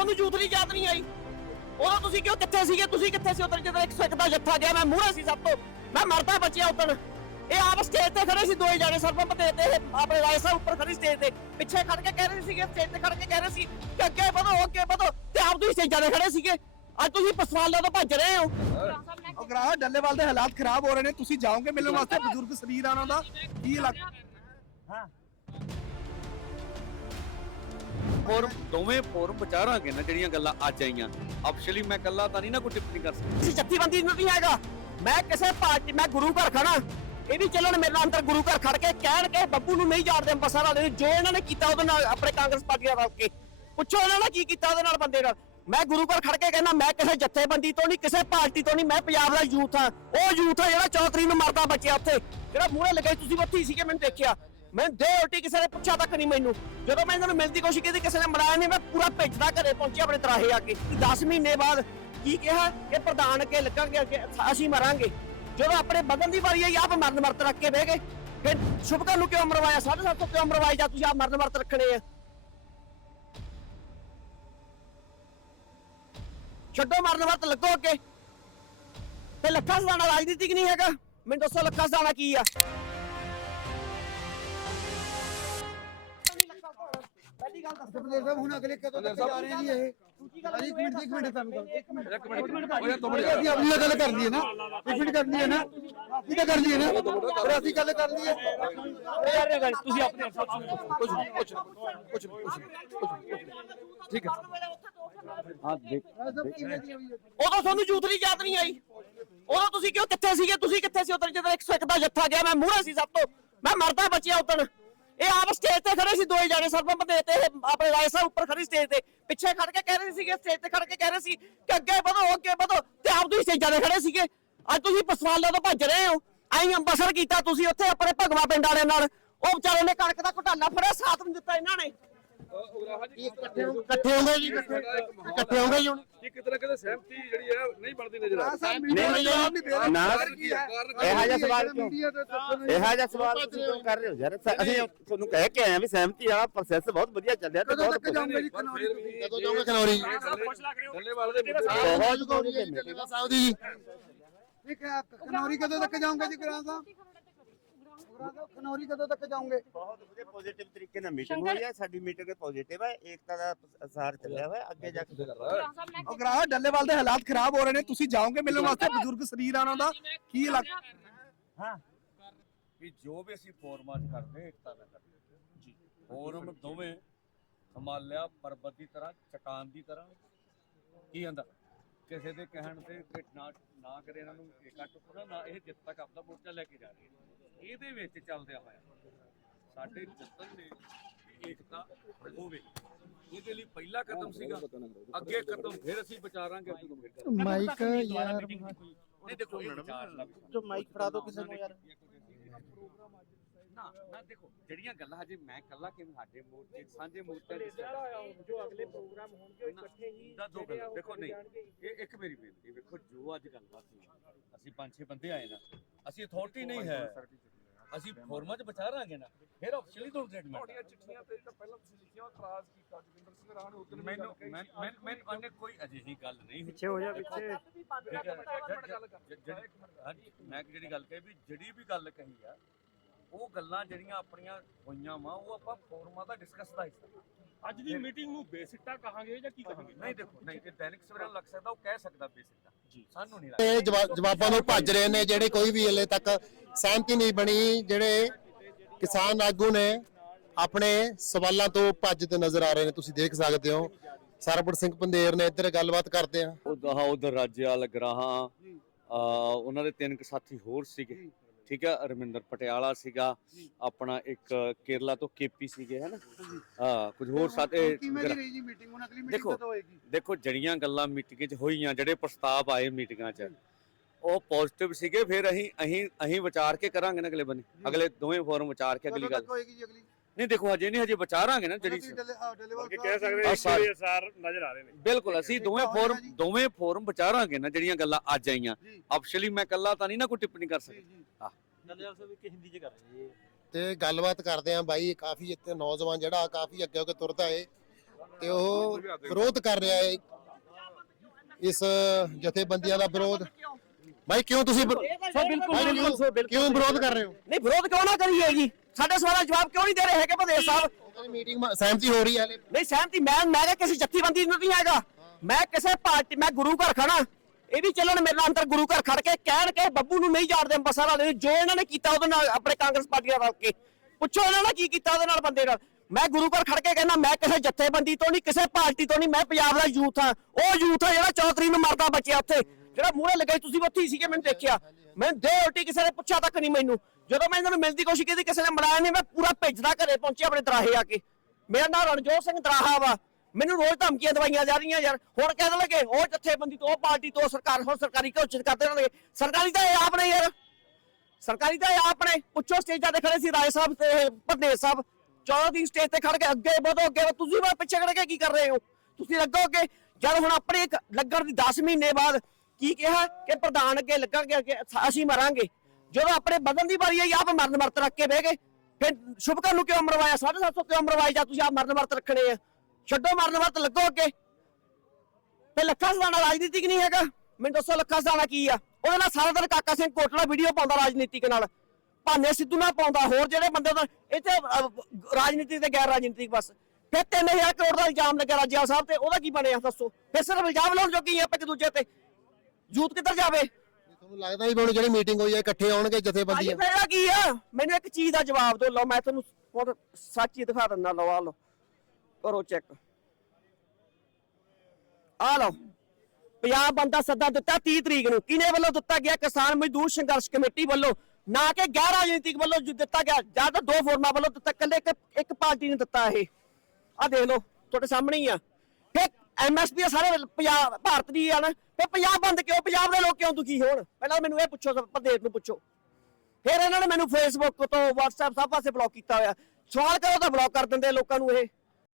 ਤੁਹਾਨੂੰ ਯੂਥ ਦੀ ਯਾਦ ਨਹੀਂ ਆਈ। ਉਦੋਂ ਤੁਸੀਂ ਕਿਉਂ ਕਿੱਥੇ ਸੀਗੇ? ਤੁਸੀਂ ਕਿੱਥੇ ਸੀ ਉਦੋਂ ਜਦੋਂ 101 ਦਾ ਜੱਥਾ ਗਿਆ? ਮੈਂ ਮੂਹਰੇ ਸੀ ਸਭ ਤੋਂ। ਮੈਂ ਮਰਦਾ ਬਚਿਆ ਉਦੋਂ ਇਹ ਆਪ ਸਟੇਜ ਤੇ ਖੜੇ ਸੀ ਦੋਏ ਜਾਣੇ ਸਰਪੰਚ ਤੇ ਇਹ ਆਪਣੇ ਰਾਏ ਸਾਹਿਬ ਉੱਪਰ ਖੜੀ ਸਟੇਜ ਤੇ। ਪਿੱਛੇ ਖੜ ਕੇ ਕਹਿ ਰਹੇ ਸੀਗੇ ਸਟੇਜ ਤੇ ਖੜ ਕੇ ਕਹਿ ਰਹੇ ਸੀ ਕਿ ਅੱਗੇ ਵਧੋ ਅੱਗੇ ਵਧੋ। ਤੇ ਆਪ ਤੁਸੀਂ ਸਟੇਜਾਂ ਤੇ ਖੜੇ ਸੀਗੇ। ਅੱਜ ਤੁਸੀਂ ਪਸਵਾਲਾਂ ਤੋਂ ਭੱਜ ਰਹੇ ਹੋ। ਉਹ ਗਰਾ ਡੱਲੇਵਾਲ ਦੇ ਹਾਲਾਤ ਖਰਾਬ ਹੋ ਰਹੇ ਨੇ। ਤੁਸੀਂ ਜਾਓਗੇ ਮਿਲਣ ਵਾਸਤੇ? ਬਜ਼ੁਰਗ ਸਰੀਰ ਆ ਉਹਨਾਂ ਦਾ। ਕੀ ਲੱਗ ਫੋਰਮ, ਦੋਵੇਂ ਫੋਰਮ ਵਿਚਾਰਾਂਗੇ ਨਾ ਜਿਹੜੀਆਂ ਗੱਲਾਂ ਅੱਜ ਆਈਆਂ। ਅਫਸ਼ਲੀ ਮੈਂ ਕੱਲਾ ਤਾਂ ਨਹੀਂ ਨਾ ਕੋਈ ਟਿੱਪਣੀ ਕਰ ਸਕਦਾ। ਅਸੀਂ ਜੱਥੀਬੰਦੀ ਨੂੰ ਨਹੀਂ ਹੈਗਾ। ਮੈਂ ਕਿਸੇ ਪਾਰਟੀ, ਮੈਂ ਗੁਰੂ ਘਰ ਖੜਾ ਇਹ ਵੀ ਚੱਲਣ ਮੇਰੇ ਨਾਲ ਅੰਦਰ ਗੁਰੂ ਘਰ ਖੜ ਕੇ ਕਹਿਣ ਕੇ ਬੱਬੂ ਨੂੰ ਨਹੀਂ ਜਾਣਦੇ ਅੰਬਰਸਰ ਵਾਲੇ ਨੂੰ। ਜੋ ਇਹਨਾਂ ਨੇ ਕੀਤਾ ਉਹਦੇ ਨਾਲ ਆਪਣੇ ਕਾਂਗਰਸ ਪਾਰਟੀ ਨਾਲ ਰਲ ਕੇ। ਪੁੱਛੋ ਇਹਨਾਂ ਨੇ ਕੀ ਕੀਤਾ ਉਹਦੇ ਨਾਲ ਬੰਦੇ ਨਾਲ। ਮੈਂ ਗੁਰੂ ਘਰ ਖੜ ਕੇ ਕਹਿੰਦਾ, ਮੈਂ ਕਿਸੇ ਜੱਥੇਬੰਦੀ ਤੋਂ ਨਹੀਂ, ਕਿਸੇ ਪਾਰਟੀ ਤੋਂ ਨਹੀਂ, ਮੈਂ ਪੰਜਾਬ ਦਾ ਯੂਥ ਆ ਉਹ ਯੂਥ ਆ ਜਿਹੜਾ ਚੌਧਰੀ ਨੂੰ ਮਰਦਾ ਬਚਿਆ ਉੱਥੇ। ਜਿਹੜਾ ਮੂਹਰੇ ਲੱਗੇ ਤੁਸੀਂ ਉੱਥੇ ਹੀ ਸੀਗੇ, ਮੈਨੂੰ ਦੇਖਿਆ। ਮੈਂ ਦੇ ਰੋਟੀ ਕਿਸੇ ਨੇ ਪੁੱਛਿਆ ਤੱਕ ਨਹੀਂ ਮੈਨੂੰ। ਜਦੋਂ ਮੈਂ ਇਹਨਾਂ ਨੂੰ ਮਿਲਦੀ ਕੋਸ਼ਿਸ਼ ਕੀਤੀ, ਕਿਸੇ ਨੇ ਮਰਾਇਆ ਨਹੀਂ, ਮੈਂ ਪੂਰਾ ਭੇਜਦਾ ਘਰੇ ਪਹੁੰਚਿਆ ਆਪਣੇ ਤਰਾਹੇ ਆ ਕੇ। 10 ਮਹੀਨੇ ਬਾਅਦ ਕੀ ਕਿਹਾ? ਕਿ ਪ੍ਰਧਾਨ ਅੱਗੇ ਲੱਗਾਂਗੇ, ਅੱਗੇ ਅਸੀਂ ਮਰਾਂਗੇ। ਜਦੋਂ ਆਪਣੇ ਬਦਲਣ ਦੀ ਵਾਰੀ ਆਈ, ਆਪ ਮਰਨ ਵਰਤ ਰੱਖ ਕੇ ਬਹਿ ਗਏ। ਫਿਰ ਸ਼ੁਭਕਰ ਨੂੰ ਕਿਉਂ ਮਰਵਾਇਆ? ਸਾਢੇ ਸੱਤ ਤੋਂ ਕਿਉਂ ਮਰਵਾਇਆ ਜਾਂ ਤੁਸੀਂ ਆਪ ਮਰਨ ਵਰਤ ਰੱਖਣੇ ਆ? ਛੱਡੋ ਮਰਨ ਵਰਤ, ਲੱਗੋ ਅੱਗੇ। ਤੇ ਲੱਖਾਂ ਸਦਾਣਾ ਰਾਜਨੀਤਿਕ ਨਹੀਂ ਹੈਗਾ। ਮੈਨੂੰ ਦੱਸੋ ਲੱਖਾਂ ਸਦਾਣਾ ਕੀ ਆ? ਪਹਿਲੀ ਗੱਲ ਦੱਸੋ। ਸੁਖਦੇਵ ਸਾਹਿਬ ਹੁਣ ਅਗਲੇ ਕਦੋਂ ਤੱਕ ਜਾ ਰਹੇ ਜੀ ਇਹ? ਅਜੀ ਇੱਕ ਮਿੰਟ ਇੱਕ ਮਿੰਟ ਤੁਹਾਨੂੰ ਇੱਕ ਮਿੰਟ ਇੱਕ ਮਿੰਟ। ਓਏ ਦੋ ਮਿੰਟ ਅਸੀਂ ਆਪਣੀ ਗੱਲ ਕਰ ਲਈਏ ਨਾ। ਇੱਕ ਮਿੰਟ ਕਰਨੀ ਹੈ ਨਾ। ਅਸੀਂ ਤਾਂ ਕਰ ਲਈਏ ਨਾ। ਫਿਰ ਅਸੀਂ ਗੱਲ ਕਰ ਲਈਏ। ਤੁਸੀਂ ਆਪਣੇ ਕੁਝ ਕੁਝ ਕੁਝ ਠੀਕ ਹੈ। ਹਾਂ ਦੇਖ। ਸਭ ਕਿਵੇਂ ਦੀ ਹੋਈ ਹੈ? ਉਦੋਂ ਤੁਹਾਨੂੰ ਯੂਥ ਦੀ ਯਾਦ ਨਹੀਂ ਆਈ? ਉਦੋਂ ਤੁਸੀਂ ਕਿਉਂ ਕਿੱਥੇ ਸੀਗੇ? ਤੁਸੀਂ ਕਿੱਥੇ ਸੀ ਉਦੋਂ ਜਦੋਂ 101 ਦਾ ਜੱਥਾ ਗਿਆ? ਮੈਂ ਮੂਹਰੇ ਸੀ ਸਭ ਤੋਂ। ਮੈਂ ਮਰਦਾ ਬਚਿਆ ਉਦੋਂ। ਇਹ ਆਪ ਸਟੇਜ ਤੇ ਖੜੇ ਸੀ ਦੋਏ ਜਾਣੇ ਸਰਪੰਚ ਦੇ ਤੇ ਇਹ ਆਪਣੇ ਰਾਏ ਸਾਹਿਬ ਉੱਪਰ ਖੜੀ ਸਟੇਜ ਤੇ। ਪਿੱਛੇ ਖੜ ਕੇ ਕਹਿ ਰਹੇ ਸੀਗੇ ਸਟੇਜ ਤੇ ਖੜ ਕੇ ਕਹਿ ਰਹੇ ਸੀ ਕਿ ਅੱਗੇ ਵਧੋ ਅੱਗੇ ਵਧੋ। ਤੇ ਆਪ ਤੁਸੀਂ ਸਟੇਜਾਂ ਤੇ ਖੜੇ ਸੀਗੇ। ਅੱਜ ਤੁਸੀਂ ਪਸਵਾਲਾਂ ਤੋਂ ਭੱਜ ਰਹੇ ਹੋ। ਆਈ ਅੰਬਸਰ ਕੀਤਾ ਤੁਸੀਂ ਉੱਥੇ ਆਪਣੇ ਭਗਵਾ ਪਿੰਡ ਵਾਲਿਆਂ ਨਾਲ। ਉਹ ਵਿਚਾਰੇ ਨੇ ਕਣਕ ਦਾ ਘੁਟਾਲਾ ਫੜਿਆ, ਸਾਥ ਨੂੰ ਦਿੱਤਾ ਇਹਨਾਂ ਨੇ। ਇਕੱਠੇ ਹੋ ਗਏ ਜੀ ਇਕੱਠੇ ਹੋ ਗਏ ਜੀ ਹੁਣ ਇੱਕ ਤਰ੍ਹਾਂ ਕਹਿੰਦੇ ਸਹਿਮਤੀ ਜਿਹੜੀ ਹੈ ਨਹੀਂ ਬਣਦੀ ਨਜ਼ਰ ਆ ਆ ਸਰ ਮੀਡੀਆ ਨੇ ਜਵਾਬ ਨਹੀਂ ਦੇ ਰਿਹਾ। ਨਾ ਕਾਰਨ ਕੀ ਹੈ? ਇਹੋ ਜਿਹਾ ਸਵਾਲ ਕਿਉਂ? ਨੂੰ- ਇਹੋ ਜਿਹਾ ਸਵਾਲ ਤੁਸੀਂ ਕਿਉਂ ਕਰ ਰਹੇ ਹੋ ਯਾਰ? ਸ- ਅਸੀਂ ਤੁਹਾਨੂੰ ਕਹਿ ਕੇ ਆਏ ਆ ਵੀ ਸਹਿਮਤੀ ਵਾਲਾ ਪ੍ਰੋਸੈਸ ਬਹੁਤ ਵਧੀਆ ਚੱਲਿਆ ਤੇ ਕਦੋਂ ਬਹੁਤ ਤੱਕ ਜਾਓਗੇ ਜੀ? ਪਰ ਖਨੌਰੀ ਫਿਰ ਵੀ ਕਦੋਂ ਜਾਓਗੇ ਖਨੌਰੀ ਡੱਲੇਵਾਲ ਦੇ ਮੁੱਦੇ ਬਹੁਤ ਖਨੌਰੀ ਜੀ ਡੱਲੇਵਾਲ ਸਾਹਿਬ ਦੀ ਜੀ ਠੀਕ ਹੈ ਖਨੌਰੀ ਕਦੋਂ ਤੱਕ ਜਾਓਗੇ ਜੀ ਗੁਰਾਂ ਸਾਹਿਬ ਗੁਰਾਂ ਸਾਹਿਬ ਖਨੌਰੀ ਕਦੋਂ ਤੱਕ ਜਾਓਗੇ? ਬਹੁਤ ਵਧੀਆ ਪੋਜ਼ਿਟਿਵ ਤਰੀਕੇ ਨਾਲ ਮੀਟਿੰਗ ਹੋਈ ਹੈ ਸਾਡੀ ਮੀਟਿੰਗ ਪੋਜ਼ਿਟਿਵ ਹੈ ਏਕਤਾ ਦਾ ਅਸਾਰ ਚੱਲਿਆ ਹੋਇਆ ਹੈ, ਅੱਗੇ ਜਾ ਕੇ ਉਹ ਗਰਾ ਡੱਲੇਵਾਲ ਦੇ ਹਾਲਾਤ ਖਰਾਬ ਹੋ ਰਹੇ ਨੇ ਤੁਸੀਂ ਜਾਓਗੇ ਮਿਲਣ ਵਾਸਤੇ? ਬਜ਼ੁਰਗ ਸਰੀਰ ਆ ਉਹਨਾਂ ਦਾ ਕੀ ਲੱਗ ਵੀ ਜੋ ਵੀ ਅਸੀਂ ਫੋਰਮਾਂ 'ਚ ਕਰਦੇ ਇਕਤਾ ਨਾਲ ਕਰਦੇ। ਜੀ। ਫੋਰਮ ਦੋਵੇਂ ਹਿਮਾਲਿਆ ਪਰਬਤ ਦੀ ਤਰ੍ਹਾਂ ਚਟਾਨ ਦੀ ਤਰ੍ਹਾਂ। ਕੀ ਹੁੰਦਾ? ਕਿਸੇ ਦੇ ਕਹਿਣ ਤੇ ਕਿ ਨਾ ਨਾ ਕਰੇ ਇਹਨਾਂ ਨੂੰ ਟੁਕੜਾ ਨਾ ਇਹ ਜਿੱਤ ਤੱਕ ਆਪਦਾ ਮੋਰਚਾ ਲੈ ਕੇ ਜਾ ਰਹੀ ਹੈ ਇਹਦੇ ਵਿੱਚ ਚੱਲਦਿਆ ਹੋਇਆ। ਸਾਡੇ ਜਿੱਤਣ ਦੇ ਏਕਤਾ ਹੋਵੇ। ਇਹਦੇ ਲਈ ਪਹਿਲਾ ਕਦਮ ਸੀਗਾ। ਅੱਗੇ ਕਦਮ ਫਿਰ ਅਸੀਂ ਵਿਚਾਰਾਂਗੇ। ਮਾਈਕ ਯਾਰ ਨਹੀਂ ਦੇਖੋ ਦਾ ਵਿਸ਼ਾ ਜੋ ਮਾਈਕ ਫੜਾ ਦਿਓ ਕਿਸੇ ਨੂੰ ਯਾਰ। ਨਾ ਨਾ ਦੇਖੋ ਜਿਹੜੀਆਂ ਗੱਲਾਂ ਹਜੇ ਮੈਂ ਕੱਲਾ ਕਿਵੇਂ ਸਾਡੇ ਮੋਰਚੇ ਸਾਂਝੇ ਮੋਰਚੇ ਜੋ ਅਗਲੇ ਪ੍ਰੋਗਰਾਮ ਹੋਣਗੇ ਉਹ ਇਕੱਠੇ ਹੀ ਦਾ ਦੋ ਗੱਲ ਦੇਖੋ ਨਹੀਂ ਇਹ ਇੱਕ ਮੇਰੀ ਬੇਨਤੀ ਵੇਖੋ ਜੋ ਅੱਜ ਗੱਲਬਾਤ ਹੋਈ ਅਸੀਂ ਪੰਜ ਛੇ ਬੰਦੇ ਆਏ ਨਾ ਅਸੀਂ ਅਥਾਰਟੀ ਨਹੀਂ ਹੈ। ਅਸੀਂ ਫੋਰਮਾਂ 'ਚ ਵਿਚਾਰਾਂਗੇ ਨਾ ਫਿਰ ਆਫੀਸ਼ੀਅਲੀ ਤੋਂ ਤੁਹਾਡੀਆਂ ਸਟੇਟਮੈਂਟ ਚਿੱਠੀਆਂ ਤੇ ਤਾਂ ਪਹਿਲਾਂ ਤੁਸੀਂ ਲਿਖਿਆ ਇਤਰਾਜ਼ ਕੀਤਾ ਜੋਗਿੰਦਰ ਸਿੰਘ ਨੇ ਉਦੋਂ ਮੈਨੂੰ ਮੈਂ ਮੈਂ ਉਹਨੇ ਕੋਈ ਅਜਿਹੀ ਗੱਲ ਨਹੀਂ ਪਿੱਛੇ ਹੋ ਜਾ ਪਿੱਛੇ। ਜਿਹੜੀ ਮੈਂ ਜਿਹੜੀ ਗੱਲ ਕਹੀ ਵੀ ਜਿਹੜੀ ਵੀ ਗੱਲ ਕਹੀ ਆ ਉਹ ਗੱਲਾਂ ਜਿਹੜੀਆਂ ਆਪਣੀਆਂ ਹੋਈਆਂ ਵਾ ਉਹ ਆਪਾਂ ਫੋਰਮਾਂ ਦਾ ਡਿਸਕਸ ਦਾ ਹਿੱਸਾ ਅੱਜ ਦੀ ਮੀਟਿੰਗ ਨੂੰ ਬੇਸਿਕਤਾ ਕਹਾਂਗੇ ਜਾਂ ਕੀ ਕਹਾਂਗੇ? ਨਹੀਂ ਦੇਖੋ ਨਹੀਂ ਇਹ ਦੈਨਿਕ ਸਵੇਰਾ ਲੱਗ ਸਕਦਾ ਉਹ ਕਹਿ ਸਕਦਾ ਬੇਸਿਕ ਦਾ ਜੀ। ਸਾਨੂੰ ਨਹੀਂ ਇਹ ਜਵਾ- ਜਵਾਬਾਂ ਨੂੰ ਭੱਜ ਰਹੇ ਨੇ ਜਿਹੜੇ ਕੋਈ ਵੀ ਹਲੇ ਤੱਕ ਸਹਿਮਤੀ ਨਹੀਂ ਬਣੀ ਜਿਹੜੇ ਕਿਸਾਨ ਆਗੂ ਨੇ ਆਪਣੇ ਸਵਾਲਾਂ ਤੋਂ ਭੱਜਦੇ ਨਜ਼ਰ ਆ ਰਹੇ ਨੇ ਤੁਸੀਂ ਦੇਖ ਸਕਦੇ ਹੋ। ਸਰਬੜ ਸਿੰਘ ਪੰਦੇਰ ਨੇ ਇੱਧਰ ਗੱਲਬਾਤ ਕਰਦੇ ਆ ਉਹ ਹਾਂ ਉਧਰ ਰਾਜਿਆਲ ਗਰਾਹਾਂ ਉਹਨਾਂ ਦੇ ਤਿੰਨ ਕੁ ਸਾਥੀ ਹੋਰ ਸੀਗੇ ਠੀਕ ਹੈ ਰਮਿੰਦਰ ਪਟਿਆਲਾ ਸੀਗਾ ਆਪਣਾ ਇੱਕ ਕੇਰਲਾ ਤੋਂ ਕੇਪੀ ਸੀਗੇ ਹੈਨਾ? ਹਾਂ ਕੁਝ ਹੋਰ ਸਾਥੀ ਕਿਵੇਂ ਦੀ ਰਹੀ ਜੀ ਮੀਟਿੰਗ ਹੁਣ ਅਗਲੀ ਮੀਟਿੰਗ ਦੇਖੋ। ਕਦੋਂ ਹੋਏਗੀ? ਦੇਖੋ ਜਿਹੜੀਆਂ ਗੱਲਾਂ ਮੀਟਿੰਗ 'ਚ ਹੋਈਆਂ ਜਿਹੜੇ ਪ੍ਰਸਤਾਵ ਆਏ ਮੀਟਿੰਗਾਂ 'ਚ ਉਹ ਪੋਜ਼ਿਟਿਵ ਸੀਗੇ ਫਿਰ ਅਸੀਂ ਅਸੀਂ ਅਸੀਂ ਵਿਚਾਰ ਕੇ ਕਰਾਂਗੇ ਨਾ ਅਗਲੇ ਬੰਨੇ। ਅਗਲੇ ਦੋਵੇਂ ਫੋਰਮ ਵਿਚਾਰ ਕੇ ਅਗਲੀ ਗੱਲ। ਹੋਏਗੀ ਜੀ ਅਗਲੀ? ਨਹੀਂ ਦੇਖੋ ਹਜੇ ਨਹੀਂ ਹਜੇ ਵਿਚਾਰਾਂਗੇ ਨਾ ਜਿਹੜੀ ਤੁਸੀਂ ਡੱਲੇ- ਆਹ ਡੱਲੇਵਾਲ ਕਿ ਸਾਹਿਬ ਕਹਿ ਦੀ- ਸਕਦੇ ਆ ਸਾਰੇ- ਅਸਾਰ ਨਜ਼ਰ ਆ ਰਹੇ ਨੇ। ਬਿਲਕੁਲ ਅਸੀਂ ਦੋਵੇਂ ਫੋਰਮ। ਦੋਵੇਂ ਫੋਰਮ ਵਿਚਾਰਾਂਗੇ ਨਾ ਜਿਹੜੀਆਂ ਗੱਲਾਂ ਅੱਜ ਆਈਆਂ। ਅਫਸ਼ਲੀ ਮੈਂ ਕੱਲਾ ਤਾਂ ਨਹੀਂ ਨਾ ਕੋਈ ਟਿੱਪਣੀ ਕਰ ਸਕਦਾ। ਜੀ। ਨੰਦੇਵਾਲ ਸਾਹਿਬ ਇੱਕ ਹਿੰਦੀ ਚ ਕਰ ਰਹੇ ਜੀ। ਤੇ ਗੱਲਬਾਤ ਕਰਦੇ ਆ ਬਾਈ ਕਾਫੀ ਇੱਥੇ ਨੌਜਵਾਨ ਜਿਹੜਾ ਕਾਫੀ ਅੱਗੇ ਹੋ ਕੇ ਤੁਰਦਾ ਏ। ਤੇ ਉਹ ਵਿਰੋਧ ਕਰ ਰਿਹਾ ਹੈ ਇਸ ਜਥੇਬੰਦੀਆਂ ਦਾ ਵਿਰੋਧ। ਭਾਈ ਕਿਉਂ ਤੁਸੀਂ ਵਿ- ਸੋ ਬਿਲਕੁਲ ਭਾਈ ਬਿਲਕੁਲ ਸੋ ਕਿਉਂ ਬਿਲਕੁਲ ਕਿਉਂ ਵਿਰੋਧ ਕਰ ਰਹੇ ਹੋ? ਨਹੀਂ ਵਿਰੋਧ ਕਿਉਂ ਨਾ ਕਰੀਏ ਜੀ? ਸਾਡੇ ਸਵਾਲਾਂ ਦਾ ਜਵਾਬ ਕਿਉਂ ਨਹੀਂ ਦੇ ਰਹੇ ਹੈਗੇ ਭਦੇਵ ਸਾਹਿਬ? ਮੀਟਿੰਗ ਸਹਿਮਤੀ ਹੋ ਰਹੀ ਹੈ ਹਲੇ। ਨਹੀਂ ਸਹਿਮਤੀ ਮੈਂ ਮੈਂ ਕਿਹਾ ਕਿਸੇ ਜੱਥੇਬੰਦੀ ਨੂੰ ਨਹੀਂ ਹੈਗਾ। ਮੈਂ ਕਿਸੇ ਪਾਰਟੀ ਮੈਂ ਗੁਰੂ ਘਰ ਖੜਾ ਇਹ ਵੀ ਚੱਲਣ ਮੇਰੇ ਨਾਲ ਅੰਦਰ ਗੁਰੂ ਘਰ ਖੜ ਕੇ ਕਹਿਣ ਕੇ ਬੱਬੂ ਨੂੰ ਨਹੀਂ ਜਾਣਦੇ ਅੰਬਰਸਰ ਵਾਲੇ ਨੂੰ। ਜੋ ਇਹਨਾਂ ਨੇ ਕੀਤਾ ਉਹਦੇ ਨਾਲ ਆਪਣੇ ਕਾਂਗਰਸ ਪਾਰਟੀ ਨਾਲ ਰਲ ਕੇ। ਪੁੱਛੋ ਇਹਨਾਂ ਨੇ ਕੀ ਕੀਤਾ ਉਹਦੇ ਨਾਲ ਬੰਦੇ ਨਾਲ। ਮੈਂ ਗੁਰੂ ਘਰ ਖੜ ਕੇ ਕਹਿੰਦਾ ਮੈਂ ਕਿਸੇ ਜੱਥੇਬੰਦੀ ਤੋਂ ਨਹੀਂ ਕਿਸੇ ਪਾਰਟੀ ਤੋਂ ਨਹੀਂ ਮੈਂ ਪੰਜਾਬ ਦਾ ਯੂਥ ਆ ਉਹ ਯੂਥ ਆ ਜਿਹੜਾ ਚੌਧਰੀ ਨੂੰ ਮਰਦਾ ਬਚਿਆ ਉੱਥੇ। ਜਿਹੜਾ ਮੂਹਰੇ ਲੱਗੇ ਤੁਸੀਂ ਵੀ ਉੱਥੇ ਹੀ ਸੀਗੇ, ਮੈਨੂੰ ਦੇਖਿਆ। ਮੈਂ ਦੇ ਉਲਟੀ ਕਿਸੇ ਨੇ ਪੁੱਛਿਆ ਤੱਕ ਨਹੀਂ ਮੈਨੂੰ। ਜਦੋਂ ਮੈਂ ਇਹਨਾਂ ਨੂੰ ਮਿਲਣ ਦੀ ਕੋਸ਼ਿਸ਼ ਕੀਤੀ, ਕਿਸੇ ਨੇ ਮਨਾਇਆ ਨਹੀਂ, ਮੈਂ ਪੂਰਾ ਭੇਜਦਾ ਘਰੇ ਪਹੁੰਚਿਆ ਆਪਣੇ ਦਰਾਹੇ ਆ ਕੇ। ਮੇਰਾ ਨਾਮ ਰਣਜੋਤ ਸਿੰਘ ਦਰਾਹਾ ਵਾ। ਮੈਨੂੰ ਰੋਜ਼ ਧਮਕੀਆਂ ਦਵਾਈਆਂ ਜਾ ਰਹੀਆਂ ਯਾਰ। ਹੁਣ ਕਹਿਣ ਲੱਗੇ, ਉਹ ਜਥੇਬੰਦੀ ਤੋਂ, ਉਹ ਪਾਰਟੀ ਤੋਂ, ਸਰਕਾਰ, ਹੁਣ ਸਰਕਾਰੀ ਘੋਸ਼ਿਤ ਕਰਦੇ ਰਹਿਣਗੇ ਸਰਕਾਰੀ ਤਾਂ ਇਹ ਆਪ ਨੇ ਯਾਰ। ਸਰਕਾਰੀ ਤਾਂ ਇਹ ਆਪ ਨੇ। ਪੁੱਛੋ ਸਟੇਜਾਂ ਤੇ ਖੜੇ ਸੀ ਰਾਏ ਸਾਹਿਬ ਤੇ ਭੱਦੇ ਸਾਹਿਬ। 14 ਦੀ ਸਟੇਜ ਤੇ ਖੜ ਕੇ ਅੱਗੇ ਵਧੋ ਅੱਗੇ ਵਧੋ। ਤੁਸੀਂ ਵਾ ਪਿੱਛੇ ਖੜ ਕੇ ਕੀ ਕਰ ਰਹੇ ਹੋ? ਤੁਸੀਂ ਲੱਗੋ ਅੱਗੇ ਜਦ ਹੁਣ ਆਪਣੇ ਇੱਕ ਲੱਗਣ ਦੀ 10 ਮਹੀਨੇ ਬਾਅਦ ਕੀ ਕਿਹਾ ਕਿ ਪ੍ਰਧਾਨ ਅੱਗੇ ਲੱਗਣਗੇ ਅੱਗੇ ਅਸੀਂ ਮਰਾਂਗੇ। ਜਦੋਂ ਆਪਣੇ ਬਦਨ ਦੀ ਵਾਰੀ ਆਈ ਆਪ ਮਰਨ ਵਰਤ ਰੱਖ ਕੇ ਬਹਿ ਗਏ। ਫਿਰ ਸ਼ੁਭਕਰ ਨੂੰ ਕਿਉਂ ਮਰਵਾਇਆ? 750 ਕਿਉਂ ਮਰਵਾਇਆ? ਜਾਂ ਤੁਸੀਂ ਆਪ ਮਰਨ ਵਰਤ ਰੱਖਣੇ ਆ? ਛੱਡੋ ਮਰਨ ਵਰਤ ਲੱਗੋ ਅੱਗੇ। ਤੇ ਲੱਖਾ ਸਦਾਣਾ ਰਾਜਨੀਤਿਕ ਨਹੀਂ ਹੈਗਾ। ਮੈਨੂੰ ਦੱਸੋ ਲੱਖਾ ਸਦਾਣਾ ਕੀ ਆ? ਉਹਦੇ ਨਾਲ ਸਾਰਾ ਦਿਨ ਕਾਕਾ ਸਿੰਘ ਕੋਟਲਾ ਵੀਡੀਓ ਪਾਉਂਦਾ ਰਾਜਨੀਤਿਕ ਨਾਲ। ਭਾਨੇ ਸਿੱਧੂ ਨਾਲ ਪਾਉਂਦਾ ਹੋਰ ਜਿਹੜੇ ਬੰਦੇ ਦਾ ਇੱਥੇ ਅਹ, ਰਾਜਨੀਤਿਕ ਤੇ ਗੈਰ ਰਾਜਨੀਤਿਕ ਬਸ। ਫਿਰ 3000 ਕਰੋੜ ਦਾ ਇਲਜ਼ਾਮ ਲੱਗਿਆ ਰਾਜਿਆ ਸਾਹਿਬ ਤੇ ਉਹਦਾ ਕੀ ਬਣਿਆ ਦੱਸੋ? ਫਿਰ ਸਿਰਫ ਇਲਜ਼ਾਮ ਲਾਉਣ ਜੋਗੀ ਆਪਾਂ ਇੱਕ ਦੂਜੇ ਤੇ। ਯੂਥ ਕਿੱਧਰ ਜਾਵੇ? ਤੁਹਾਨੂੰ ਲੱਗਦਾ ਵੀ ਹੁਣ ਜਿਹੜੀ ਮੀਟਿੰਗ ਹੋਈ ਹੈ ਇਕੱਠੇ ਆਉਣਗੇ ਅੱਜ ਜਥੇਬੰਦੀਆਂ ਫਾਇਦਾ ਕੀ ਆ? ਮੈਨੂੰ ਇੱਕ ਚੀਜ਼ ਦਾ ਜਵਾਬ ਦਿਓ ਲਓ ਮੈਂ ਤੁਹਾਨੂੰ ਹੁਣ ਸੱਚ ਹੀ ਦਿਖਾ ਦਿੰਦਾ ਲਓ ਆ ਲਓ। ਕਰੋ ਚੈੱਕ ਆ ਲਓ। ਪੰਜਾਬ ਬੰਦ ਸੱਦਾ ਦਿੱਤਾ 30 ਤਰੀਕ ਨੂੰ। ਕਿਹਨੇ ਵੱਲੋਂ ਦਿੱਤਾ ਗਿਆ? ਕਿਸਾਨ ਮਜ਼ਦੂਰ ਸੰਘਰਸ਼ ਕਮੇਟੀ ਵੱਲੋਂ। ਨਾ ਕਿ ਗੈਰ ਰਾਜਨੀਤਿਕ ਵੱਲੋਂ ਦਿੱਤਾ ਗਿਆ। ਜਾਂ ਤਾਂ ਦੋ ਫੋਰਮਾਂ ਵੱਲੋਂ ਦਿੱਤਾ ਕੱਲੇ ਇੱਕ ਇੱਕ ਪਾਰਟੀ ਨੇ ਦਿੱਤਾ ਇਹ। ਆ ਦੇਖ ਲਓ ਤੁਹਾਡੇ ਸਾਹਮਣੇ ਹੀ ਆ। ਫਿਰ ਐਮਐਸਪੀ ਸਾਰੇ ਪੰਜਾਬ, ਭਾਰਤ ਦੀ ਆ ਨਾ। ਫਿਰ ਪੰਜਾਬ ਬੰਦ ਕਿਉਂ? ਪੰਜਾਬ ਦੇ ਲੋਕ ਕਿਉਂ ਦੁਖੀ ਹੋਣ? ਪਹਿਲਾਂ ਮੈਨੂੰ ਇਹ ਪੁੱਛੋ, ਸਭ ਪ੍ਰਦੇਸ਼ ਨੂੰ ਪੁੱਛੋ। ਫਿਰ ਇਹਨਾਂ ਨੇ ਮੈਨੂੰ ਫੇਸਬੁੱਕ ਤੋਂ WhatsApp ਸਭ ਪਾਸੇ ਬਲੌਕ ਕੀਤਾ ਹੋਇਆ। ਸਵਾਲ ਕਰੋ ਤਾਂ ਬਲੌਕ ਕਰ ਦਿੰਦੇ ਲੋਕਾਂ ਨੂੰ ਇਹ।